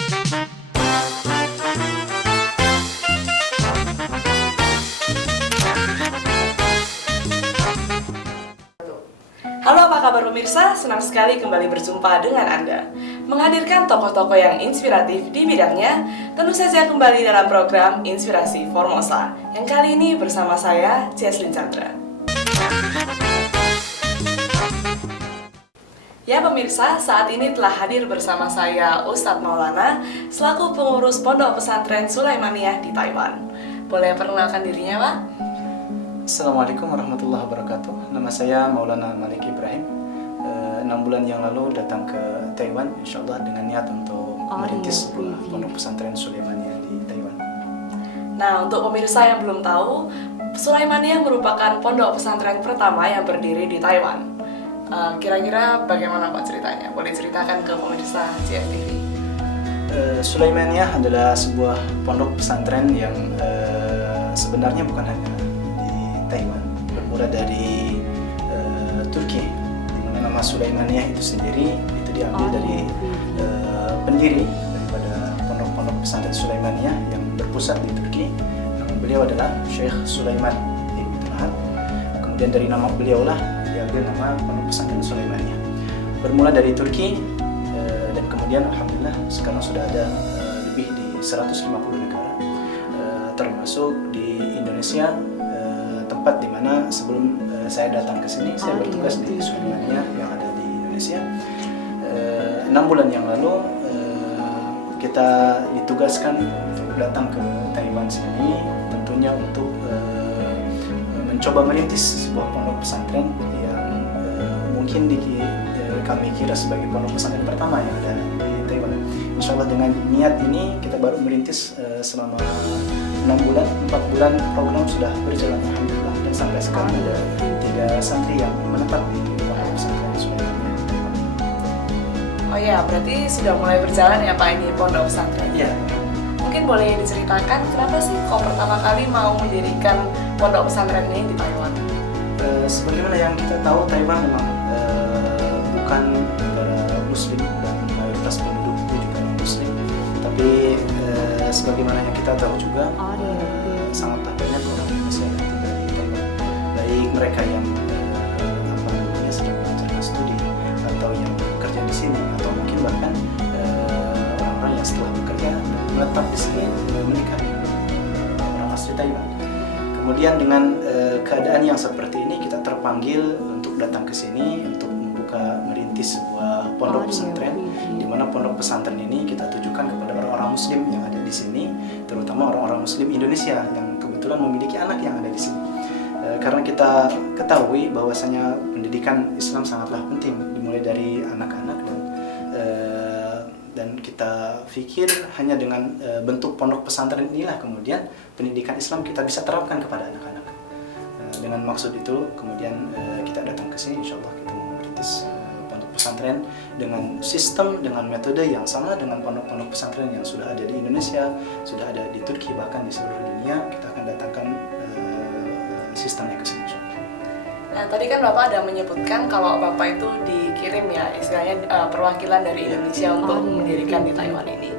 Halo, apa kabar pemirsa? Senang sekali kembali berjumpa dengan Anda. Menghadirkan tokoh-tokoh yang inspiratif di bidangnya, tentu saja kembali dalam program Inspirasi Formosa, yang kali ini bersama saya, Jesslyn Chandra. Ya pemirsa, saat ini telah hadir bersama saya Ustadz Maulana, selaku pengurus Pondok Pesantren Sulaimaniyah di Taiwan. Boleh perkenalkan dirinya, Pak? Assalamualaikum warahmatullahi wabarakatuh. Nama saya Maulana Malik Ibrahim. 6 bulan yang lalu datang ke Taiwan, insyaallah dengan niat untuk merintis sebuah pondok pesantren Sulaimaniyah di Taiwan. Nah, untuk pemirsa yang belum tahu, Sulaimaniyah merupakan pondok pesantren pertama yang berdiri di Taiwan. Kira-kira bagaimana Pak ceritanya? Boleh ceritakan ke pemirsa CFTV. Sulaimaniyah adalah sebuah pondok pesantren yang sebenarnya bukan hanya Taiwan, bermula dari Turki, di mana nama Sulaimaniyah itu sendiri itu diambil dari pendiri daripada pondok-pondok pesantren Sulaimaniyah yang berpusat di Turki. Nama beliau adalah Syekh Sulaiman Ibn Talhat. Kemudian dari nama beliau lah diambil nama pondok pesantren Sulaimaniyah. Bermula dari Turki dan kemudian alhamdulillah sekarang sudah ada lebih di 150 negara, termasuk di Indonesia. Tempat di mana sebelum saya datang ke sini, saya bertugas di Sulaimaniyah yang ada di Indonesia. 6 bulan yang lalu kita ditugaskan untuk datang ke Taiwan sini, tentunya untuk mencoba merintis sebuah pondok pesantren yang mungkin kami kira sebagai pondok pesantren pertama yang ada di Taiwan. Insyaallah dengan niat ini kita baru merintis selama 6 bulan, 4 bulan program sudah berjalan alhamdulillah, dan sampai sekarang ada 3 santri yang menetap di pondok pesantren Sulaimaniyah. Oh ya, berarti sudah mulai berjalan ya Pak ini pondok pesantren? Iya. Mungkin boleh diceritakan kenapa sih kok pertama kali mau mendirikan pondok pesantren ini di Taiwan? Sebagaimana yang kita tahu, Taiwan memang bukan negara muslim dan mayoritas penduduk juga non-muslim, tapi sebagaimana yang kita tahu juga sangatlah banyak orang Indonesia yang tinggal di Taiwan, baik mereka yang sedang melanjutkan studi atau yang bekerja di sini, atau mungkin bahkan orang-orang yang setelah bekerja menetap di sini menikah orang asli Taiwan. Kemudian dengan keadaan yang seperti ini, kita terpanggil untuk datang ke sini untuk merintis sebuah pondok pesantren, di mana pondok pesantren ini kita tujukan kepada orang-orang muslim yang ada di sini, terutama orang-orang muslim Indonesia yang kebetulan memiliki anak yang ada di sini. Karena kita ketahui bahwasanya pendidikan Islam sangatlah penting, dimulai dari anak-anak, dan kita pikir hanya dengan bentuk pondok pesantren inilah kemudian pendidikan Islam kita bisa terapkan kepada anak-anak. Dengan maksud itu kemudian kita datang ke sini, insyaallah kita merintis pondok pesantren dengan sistem, dengan metode yang sama dengan pondok-pondok pesantren yang sudah ada di Indonesia, sudah ada di Turki, bahkan di seluruh dunia. Kita akan datangkan sistemnya ke sini. Nah, tadi kan Bapak ada menyebutkan kalau Bapak itu dikirim ya, istilahnya perwakilan dari Indonesia untuk mendirikan di Taiwan ini.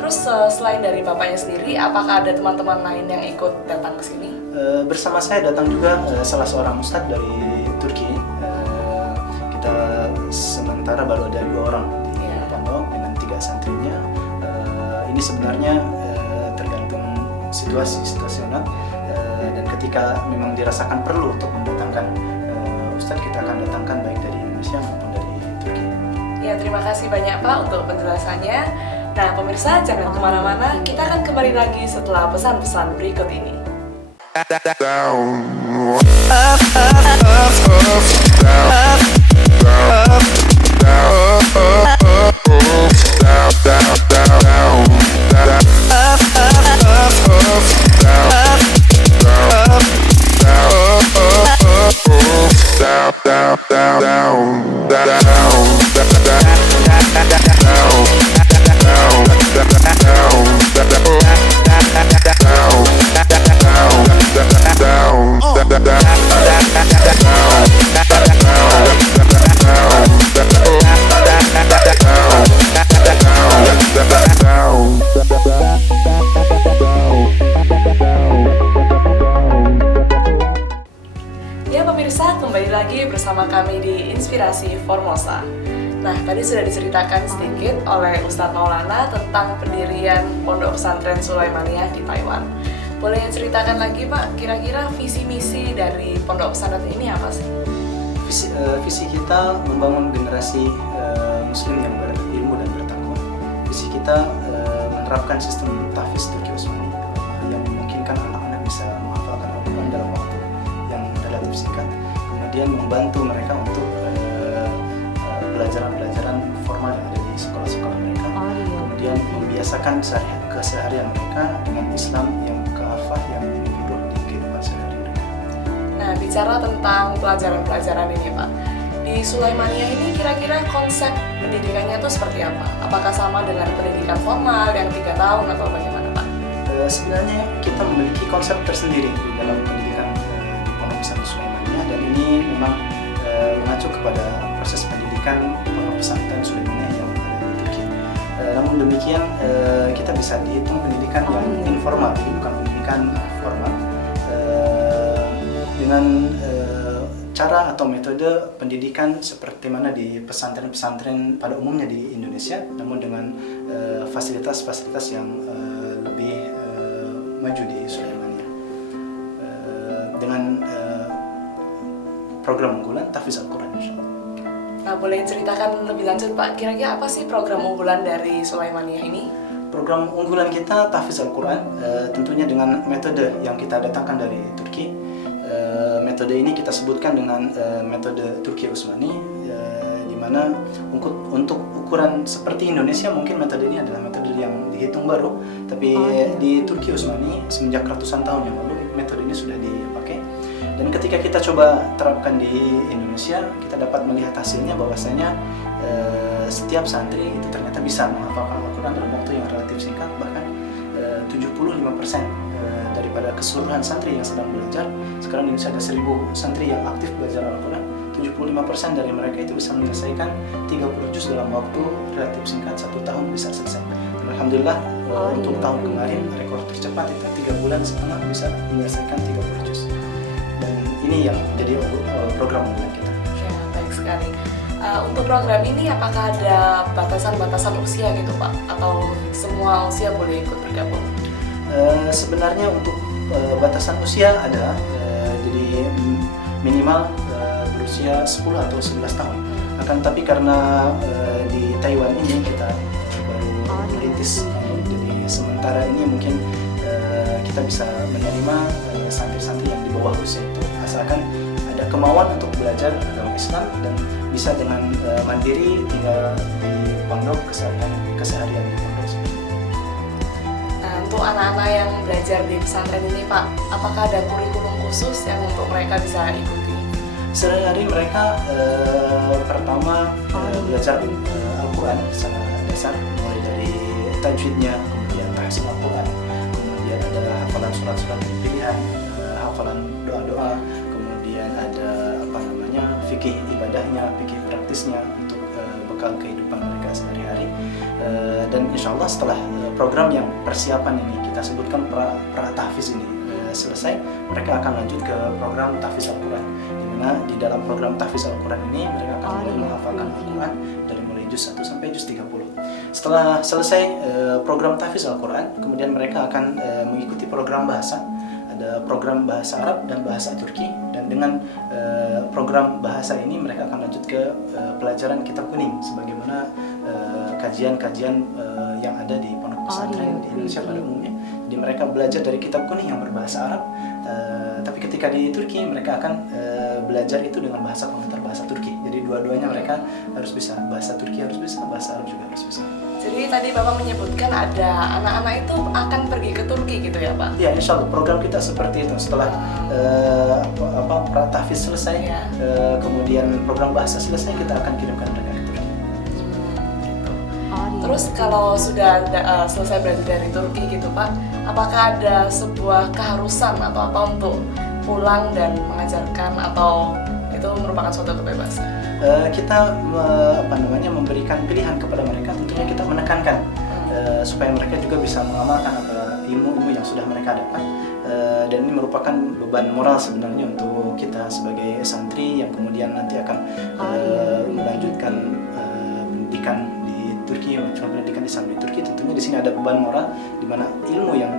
Terus selain dari Bapaknya sendiri, apakah ada teman-teman lain yang ikut datang ke sini? Bersama saya datang juga salah seorang ustadz dari Turki. Kita sementara baru ada 2 orang di pondok dengan 3 santrinya. Ini sebenarnya tergantung situasional, dan ketika memang dirasakan perlu untuk mendatangkan ustadz, kita akan datangkan baik dari Indonesia maupun dari Turki. Ya, terima kasih banyak Pak untuk penjelasannya. Nah pemirsa, jangan kemana-mana, kita akan kembali lagi setelah pesan-pesan berikut ini. Inspirasi Formosa. Nah, tadi sudah diceritakan sedikit oleh Ustadz Maulana tentang pendirian Pondok Pesantren Sulaimaniyah di Taiwan. Boleh ceritakan lagi Pak, kira-kira visi misi dari Pondok Pesantren ini apa sih? Visi kita membangun generasi Muslim yang berilmu dan bertakwa. Visi kita menerapkan sistem tahfiz Turki Utsmani yang memungkinkan anak-anak bisa menghafalkan Al-Quran dalam waktu yang relatif singkat. Kemudian membantu mereka untuk pelajaran-pelajaran formal yang ada di sekolah-sekolah mereka. Kemudian membiasakan keseharian mereka dengan Islam yang kafah, yang menyeluruh di kehidupan sehari mereka. Nah, bicara tentang pelajaran-pelajaran ini Pak, di Sulaimaniyah ini kira-kira konsep pendidikannya itu seperti apa? Apakah sama dengan pendidikan formal yang 3 tahun atau bagaimana Pak? Sebenarnya kita memiliki konsep tersendiri di dalam pendidikan di Pondok Pesantren Sulaimaniyah, dan ini memang mengacu kepada proses pendidikan Pondok Pesantren Sulaimaniyah yang ada di Turki. Namun demikian kita bisa dihitung pendidikan yang informal, jadi bukan pendidikan formal, dengan cara atau metode pendidikan seperti mana di pesantren-pesantren pada umumnya di Indonesia, namun dengan fasilitas-fasilitas yang lebih maju di Sulaimaniyah, dengan program unggulan tahfiz Al-Quran insyaallah. Nah, boleh ceritakan lebih lanjut Pak, kira-kira apa sih program unggulan dari Sulaimaniyah ini? Program unggulan kita tahfiz Al-Quran, tentunya dengan metode yang kita datangkan dari Turki. Metode ini kita sebutkan dengan metode Turki Utsmani, di mana untuk ukuran seperti Indonesia mungkin metode ini adalah metode yang dihitung baru, tapi di Turki Utsmani semenjak ratusan tahun yang lalu metode ini sudah dipakai. Dan ketika kita coba terapkan di Indonesia, kita dapat melihat hasilnya bahwasanya setiap santri itu ternyata bisa menghafalkan Al-Quran dalam waktu yang relatif singkat, bahkan 75% daripada keseluruhan santri yang sedang belajar. Sekarang di Indonesia ada 1000 santri yang aktif belajar Al-Quran, 75% dari mereka itu bisa menyelesaikan 30 juz dalam waktu relatif singkat, 1 tahun bisa selesai. Dan alhamdulillah untuk tahun kemarin rekor tercepat itu 3,5 bulan bisa menyelesaikan 30 juz. Dan ini yang jadi program unggulan kita. Ya, baik sekali. Untuk program ini apakah ada batasan-batasan usia gitu Pak? Atau semua usia boleh ikut bergabung? Sebenarnya untuk batasan usia ada, jadi minimal berusia 10 atau 11 tahun. Akan tapi karena di Taiwan ini kita baru merintis, jadi sementara ini mungkin kita bisa menerima santri-santri yang di bawah usia itu, asalkan ada kemauan untuk belajar agama Islam dan bisa dengan mandiri tinggal di pondok, keseharian di pondok. Untuk anak-anak yang belajar di pesantren ini Pak, apakah ada kurikulum khusus yang untuk mereka bisa ikuti? Sehari-hari mereka pertama belajar Al-Quran secara dasar, mulai dari tajwidnya, kemudian tahsin Al-Quran, kemudian ada hafalan surat-surat pilihan, hafalan doa-doa, kemudian ada fikih ibadahnya, fikih praktisnya untuk bekal kehidupan mereka sehari-hari. Dan insya Allah setelah program yang persiapan ini kita sebutkan pra-tahfiz ini selesai, mereka akan lanjut ke program tahfiz Al-Quran, di mana di dalam program tahfiz Al-Quran ini mereka akan mulai menghafalkan Al-Quran dari mulai juz 1 sampai juz 30. Setelah selesai program tahfiz Al-Quran, kemudian mereka akan mengikuti program bahasa. Ada program bahasa Arab dan bahasa Turki, dan dengan program bahasa ini mereka akan lanjut ke pelajaran kitab kuning sebagaimana kajian-kajian yang ada di pondok pesantren di Indonesia pada umumnya. Jadi mereka belajar dari kitab kuning yang berbahasa Arab, tapi ketika di Turki mereka akan belajar itu dengan bahasa komentar bahasa Turki. Jadi dua-duanya mereka harus bisa, bahasa Turki harus bisa, bahasa Arab juga harus bisa. Jadi tadi Bapak menyebutkan ada anak-anak itu akan pergi ke Turki gitu ya Pak? Ya, insya Allah program kita seperti itu. Setelah pra-tahfiz selesai, kemudian program bahasa selesai, kita akan kirimkan mereka ke Turki. Gitu. Terus kalau sudah selesai belajar dari Turki gitu Pak, apakah ada sebuah keharusan atau apa untuk pulang dan mengajarkan, atau itu merupakan suatu kebebasan? Kita memberikan pilihan kepada mereka. Tentunya kita menekankan supaya mereka juga bisa mengamalkan apa ilmu-ilmu yang sudah mereka dapat. Dan ini merupakan beban moral sebenarnya untuk kita sebagai santri yang kemudian nanti akan melanjutkan pendidikan di Turki, pendidikan Islam di Turki. Tentunya di sini ada beban moral di mana ilmu yang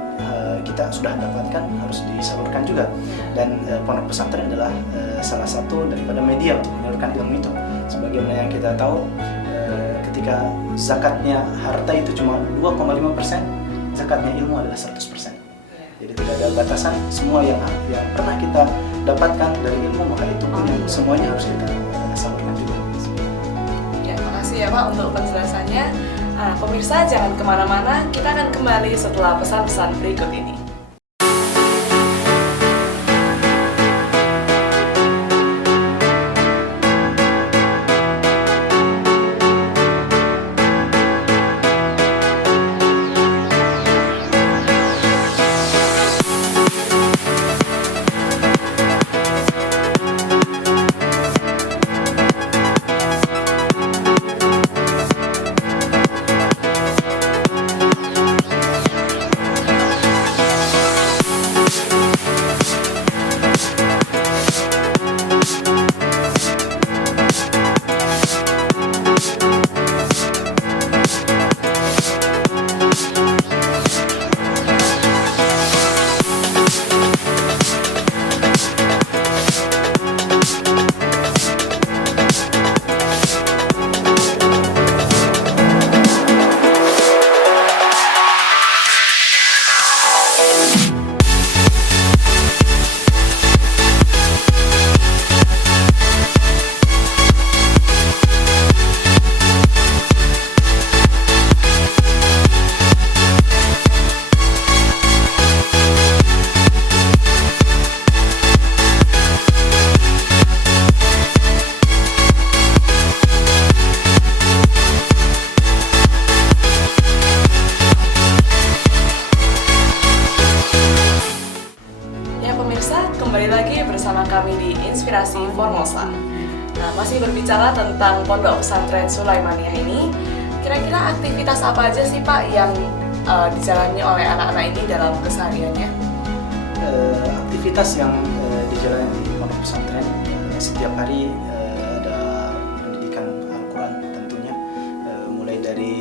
kita sudah dapatkan harus disalurkan juga, dan pondok pesantren adalah salah satu daripada media untuk menyalurkan ilmu itu. Sebagaimana yang kita tahu, ketika zakatnya harta itu cuma 2,5%, zakatnya ilmu adalah 100%. Jadi tidak ada batasan, semua yang pernah kita dapatkan dari ilmu, maka itu pun yang semuanya harus kita salurkan juga. Ya, makasih ya Pak untuk penjelasannya. Nah, pemirsa jangan kemana-mana, kita akan kembali setelah pesan-pesan berikut ini. Kembali lagi bersama kami di Inspirasi Formosa. Nah, masih berbicara tentang Pondok Pesantren Sulaimaniyah ini, kira-kira aktivitas apa aja sih Pak yang dijalani oleh anak-anak ini dalam kesehariannya? Aktivitas yang dijalani di Pondok Pesantren setiap hari ada pendidikan Al-Quran tentunya, mulai dari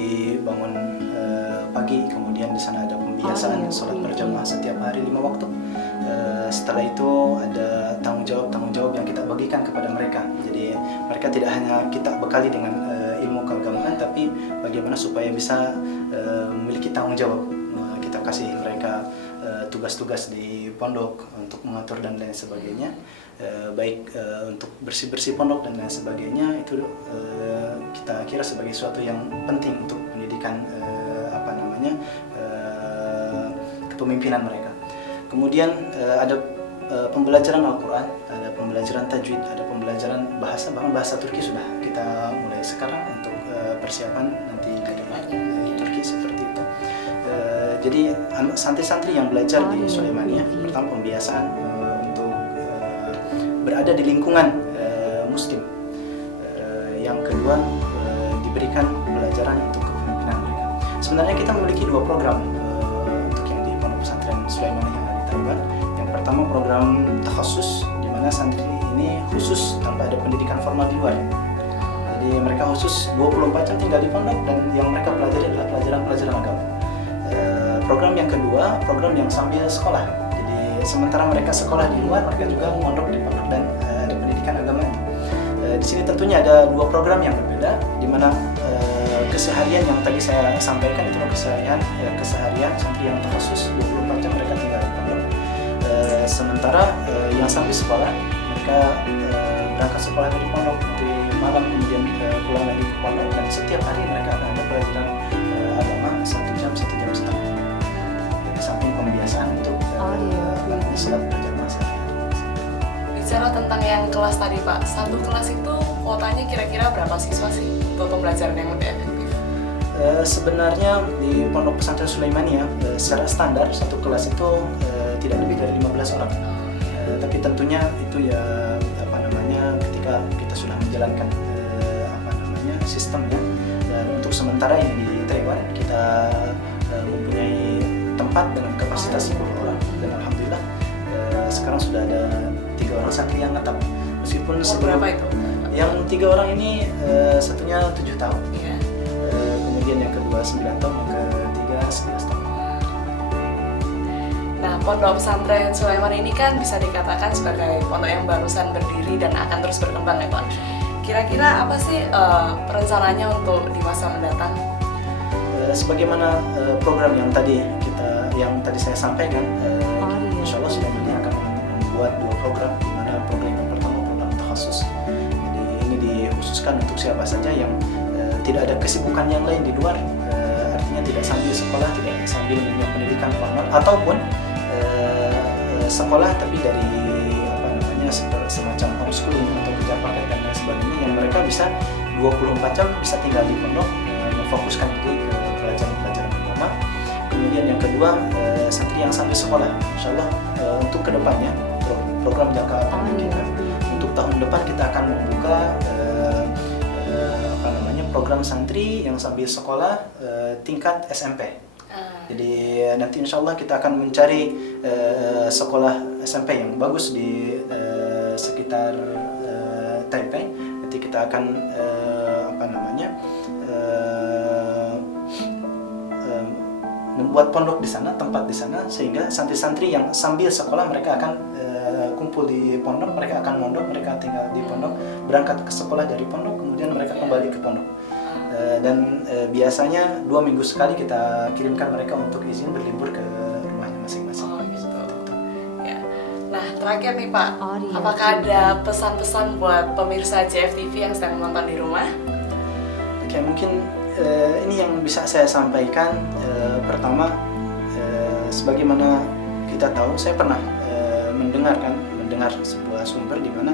bangun pagi, kemudian di sana ada pembiasaan sholat berjamaah setiap hari 5 waktu. Setelah itu ada tanggung jawab yang kita bagikan kepada mereka. Jadi mereka tidak hanya kita bekali dengan ilmu keagamaan, tapi bagaimana supaya bisa memiliki tanggung jawab. Kita kasih mereka tugas-tugas di pondok untuk mengatur dan lain sebagainya, baik untuk bersih-bersih pondok dan lain sebagainya. Itu kita kira sebagai sesuatu yang penting untuk pendidikan kepemimpinan mereka. Kemudian ada pembelajaran Al-Quran, ada pembelajaran tajwid, ada pembelajaran bahasa, bahkan bahasa Turki sudah kita mulai sekarang untuk persiapan nanti ke depan di Turki seperti itu. Jadi santri-santri yang belajar di Sulaimaniyah, pertama pembiasaan untuk berada di lingkungan Muslim. Yang kedua diberikan pelajaran untuk kepemimpinan mereka. Sebenarnya kita memiliki 2 program untuk yang di Pondok Pesantren Sulaimaniyah di Taiwan. Yang pertama program takhasus, di mana santri ini khusus tanpa ada pendidikan formal di luar. Jadi mereka khusus 24 jam tinggal di pondok dan yang mereka pelajari adalah pelajaran-pelajaran agama. Program yang kedua, program yang sambil sekolah. Jadi sementara mereka sekolah di luar, mereka juga mondok di pondok dan ada pendidikan agamanya. Di sini tentunya ada 2 program yang berbeda, di mana keseharian yang tadi saya sampaikan itu keseharian santri yang khusus 24 jam mereka tinggal di pondok. Sementara yang sambil sekolah, mereka berangkat sekolah dari pondok, nanti malam kemudian pulang lagi ke pondok, dan setiap hari mereka akan ada pelajaran agama 1 jam, 1 jam setengah. Di samping pembiasaan untuk sholat berjamaah sehari-hari. Bicara tentang yang kelas tadi Pak, satu kelas itu kuotanya kira-kira berapa siswa sih untuk pembelajaran yang lebih efektif? Sebenarnya di Pondok Pesantren Sulaimaniyah secara standar satu kelas itu tidak lebih dari 15 orang. Tapi tentunya itu ya ketika kita sudah menjalankan sistemnya, dan untuk sementara ini di Taiwan kita mempunyai tempat dengan kapasitas 10 orang, dan alhamdulillah sekarang sudah ada 3 orang santri yang tetap. Meskipun Berapa itu? Yang 3 orang ini satunya 7 tahun, Iya. kemudian yang kedua 9 tahun, yang ketiga 11 tahun. Nah, Pondok Pesantren Sulaiman ini kan bisa dikatakan sebagai pondok yang barusan berdiri dan akan terus berkembang ya Pak. Kira-kira apa sih rencananya untuk di masa mendatang? Sebagaimana program yang tadi saya sampaikan, insya Allah selanjutnya akan membuat 2 program, di mana program yang pertama program takhasus. Jadi ini dikhususkan untuk siapa saja yang tidak ada kesibukan yang lain di luar, artinya tidak sambil sekolah, tidak sambil mengenyam pendidikan formal, ataupun sekolah tapi dari semacam homeschooling atau kerja paket dan lain sebagainya, yang mereka bisa 24 jam bisa tinggal di pondok, memfokuskan diri ke pelajaran agama. Kemudian yang kedua, santri yang sambil sekolah, insya Allah untuk kedepannya program jangka panjang kita untuk tahun depan kita akan membuka program santri yang sambil sekolah tingkat SMP. Jadi nanti insya Allah kita akan mencari sekolah SMP yang bagus di sekitar Taipei. Nanti kita akan membuat pondok di sana, tempat di sana, sehingga santri-santri yang sambil sekolah mereka akan kumpul di pondok, mereka akan mondok, mereka tinggal di pondok, berangkat ke sekolah dari pondok, kemudian mereka kembali ke pondok. Dan biasanya 2 minggu sekali kita kirimkan mereka untuk izin berlibur ke rumahnya masing-masing. Oh gitu. Ya. Nah terakhir nih Pak, apakah ada pesan-pesan buat pemirsa JFTV yang sedang menonton di rumah? Oke, mungkin ini yang bisa saya sampaikan. Pertama, sebagaimana kita tahu, saya pernah mendengar sebuah sumber di mana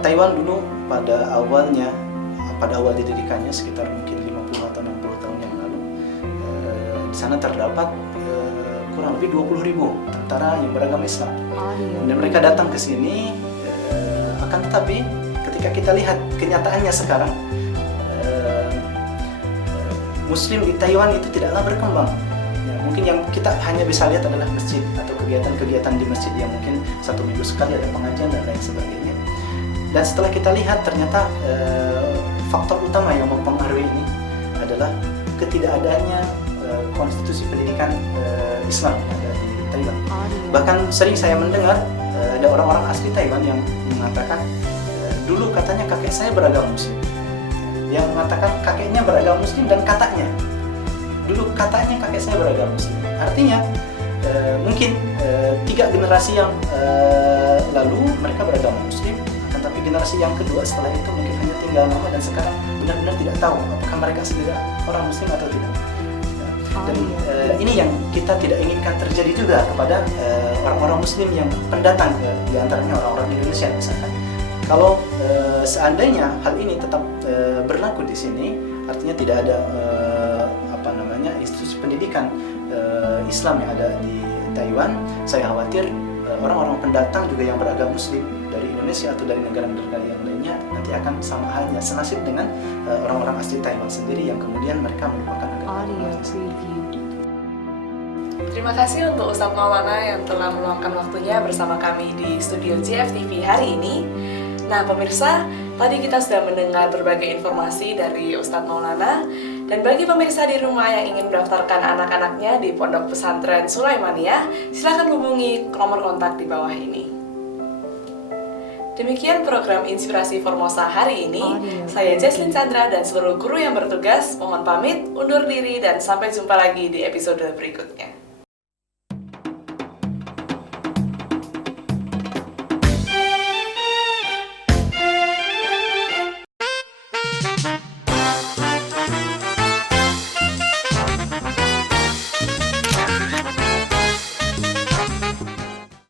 Taiwan dulu pada awal didirikannya sekitar mungkin 50 atau 60 tahun yang lalu, di sana terdapat kurang lebih 20.000 tentara yang beragama Islam. Dan mereka datang ke sini, akan tetapi ketika kita lihat kenyataannya sekarang, Muslim di Taiwan itu tidaklah berkembang. Ya, mungkin yang kita hanya bisa lihat adalah masjid atau kegiatan-kegiatan di masjid yang mungkin 1 minggu sekali ada pengajian dan lain sebagainya. Dan setelah kita lihat, ternyata faktor utama yang mempengaruhi ini adalah ketidakadanya konstitusi pendidikan Islam yang ada di Taiwan. Bahkan sering saya mendengar ada orang-orang asli Taiwan yang mengatakan dulu katanya kakek saya beragama Muslim. Yang mengatakan kakeknya beragama Muslim dan katanya dulu katanya kakek saya beragama Muslim. Artinya mungkin 3 generasi yang lalu mereka beragama Muslim, tapi generasi yang kedua setelah itu mungkin hanya tinggal nama dan sekarang benar-benar tidak tahu apakah mereka sendiri orang Muslim atau tidak. Dan ini yang kita tidak inginkan terjadi juga kepada orang-orang Muslim yang pendatang, di antaranya orang-orang Indonesia misalkan. Kalau seandainya hal ini tetap berlaku di sini, artinya tidak ada institusi pendidikan Islam yang ada di Taiwan, saya khawatir orang-orang pendatang juga yang beragama Muslim dari Indonesia atau dari negara-negara yang lainnya nanti akan sama halnya senasib dengan orang-orang asli Taiwan sendiri yang kemudian mereka merupakan agama Islam. Terima kasih untuk Ustadz Maulana yang telah meluangkan waktunya bersama kami di studio JFTV hari ini. Nah pemirsa, tadi kita sudah mendengar berbagai informasi dari Ustadz Maulana. Dan bagi pemirsa di rumah yang ingin mendaftarkan anak-anaknya di Pondok Pesantren Sulaimaniyah, silakan hubungi nomor kontak di bawah ini. Demikian program Inspirasi Formosa hari ini. Saya Jesslyn Chandra dan seluruh guru yang bertugas mohon pamit, undur diri, dan sampai jumpa lagi di episode berikutnya.